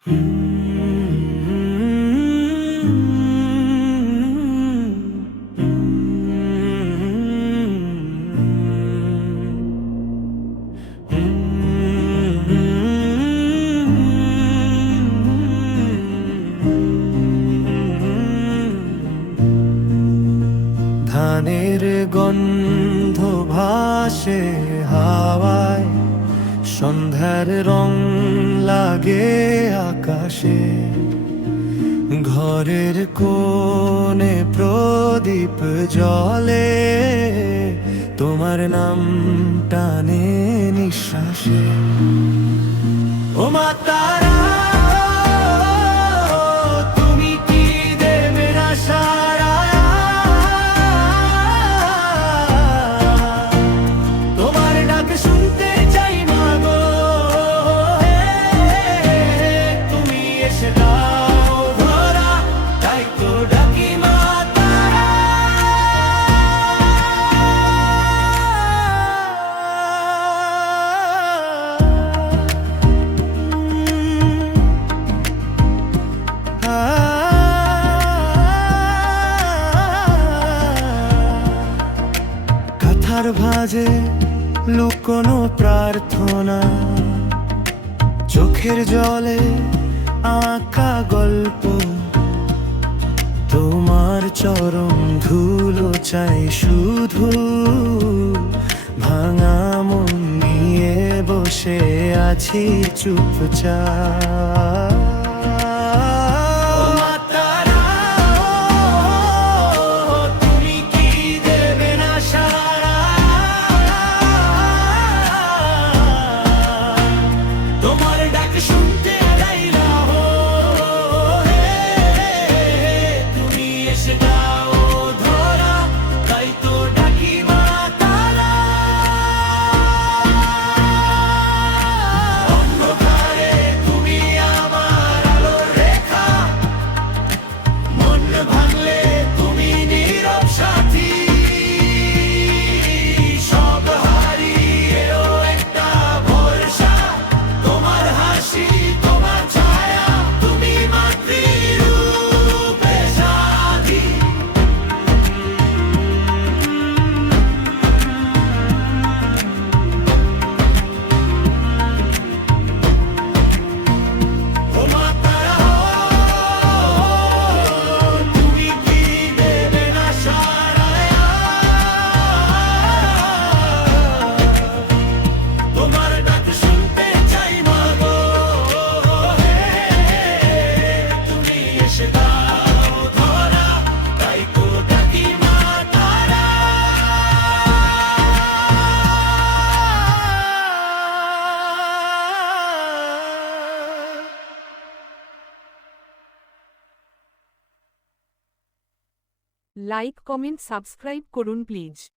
ধানের গন্ধ ভাসে হাওয়ায় সন্ধ্যার রং লাগে ঘরের কোণে প্রদীপ জলে তোমার নাম টানে নিঃশ্বাসে। ও মাতা কথার ভাজে লুকোনো প্রার্থনা। চোখের জলে আঁকা গল্প। তোমার চরম ধুলো চাই শুধু। ভাঙা মন নিয়ে বসে আছি চুপচাপ। लाइक कमेंट सबस्क्राइब कर प्लिज